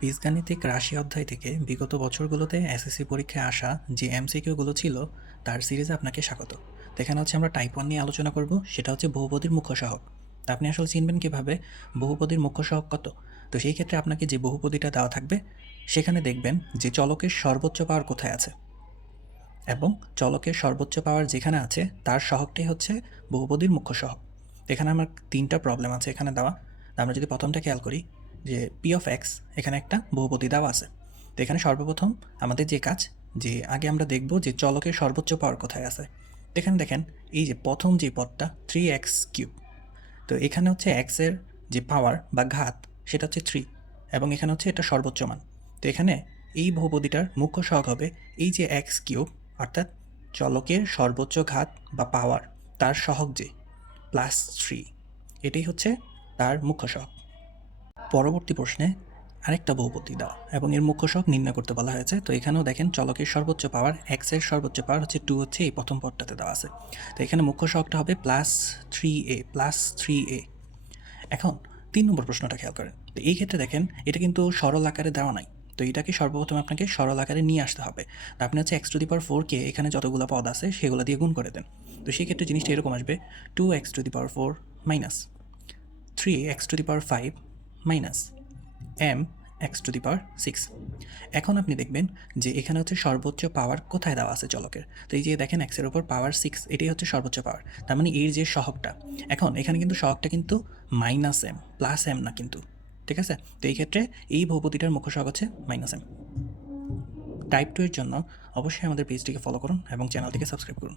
বীজগাণিতিক রাশি অধ্যায় থেকে বিগত বছরগুলোতে এসএসসি পরীক্ষায় আসা যে এমসিকিউগুলো ছিল তার সিরিজে আপনাকে স্বাগত। তো এখানে হচ্ছে আমরা টাইপ 1 নিয়ে আলোচনা করব, সেটা হচ্ছে বহুপদীর মুখ্য সহগ। তা আপনি আসলে চিনবেন কীভাবে বহুপদীর মুখ্য সহগ কত? তো সেই ক্ষেত্রে আপনাকে যে বহুপদীটা দেওয়া থাকবে সেখানে দেখবেন যে চলকের সর্বোচ্চ পাওয়ার কোথায় আছে, এবং চলকের সর্বোচ্চ পাওয়ার যেখানে আছে তার সহগটাই হচ্ছে বহুপদীর মুখ্য সহগ। এখানে আমার 3টা প্রবলেম আছে এখানে দেওয়া। আমরা যদি প্রথমটা খেয়াল করি যে পি অফ এক্স, এখানে একটা বহুপদী দেওয়া আছে। তো এখানে সর্বপ্রথম আমাদের যে কাজ, যে আগে আমরা দেখব যে চলকের সর্বোচ্চ পাওয়ার কোথায় আছে। তো এখানে দেখেন এই যে প্রথম যে পদটা 3x কিউব, তো এখানে হচ্ছে এক্সের যে পাওয়ার বা ঘাত সেটা হচ্ছে 3, এবং এখানে হচ্ছে এটা সর্বোচ্চ মান। তো এখানে এই বহুপদীটার মুখ্য সহগ হবে এই যে x কিউব, অর্থাৎ চলকের সর্বোচ্চ ঘাত বা পাওয়ার তার সহগ যে +3, এটাই হচ্ছে তার মুখ্য সহগ। পরবর্তী প্রশ্নে আরেকটা বহুপদী দেওয়া এবং এর মুখ্য সহগ নির্ণয় করতে বলা হয়েছে। তো এখানেও দেখেন চলকের সর্বোচ্চ পাওয়ার, এক্সের সর্বোচ্চ পাওয়ার হচ্ছে 2, হচ্ছে এই প্রথম পদটাতে দেওয়া আছে। তো এখানে মুখ্য সহগটা হবে +3a। এখন 3 নম্বর প্রশ্নটা খেয়াল করেন। তো এই ক্ষেত্রে দেখেন এটা কিন্তু সরল আকারে দেওয়া নাই। তো এটাকে সর্বপ্রথম আপনাকে সরল আকারে নিয়ে আসতে হবে। তো আপনি হচ্ছে x⁴কে এখানে যতগুলো পদ আছে সেগুলো দিয়ে গুণ করে দেন। তো সেই ক্ষেত্রে জিনিসটা এরকম আসবে 2x⁴ minus 3x⁵ minus mx⁶। এখন আপনি দেখবেন যে এখানে হচ্ছে সর্বোচ্চ পাওয়ার কোথায় দেওয়া আছে চলকের। তো এই যে দেখেন এক্সের ওপর পাওয়ার 6, এটাই হচ্ছে সর্বোচ্চ পাওয়ার। তার মানে এর যে সহগটা, এখন এখানে কিন্তু সহগটা কিন্তু -m, +m না কিন্তু, ঠিক আছে? তো এই ক্ষেত্রে এই বহুপদীটার মুখ্য সহগ হচ্ছে -m। টাইপ 2 এর জন্য অবশ্যই আমাদের পেজটিকে ফলো করুন এবং চ্যানেলটিকে সাবস্ক্রাইব করুন।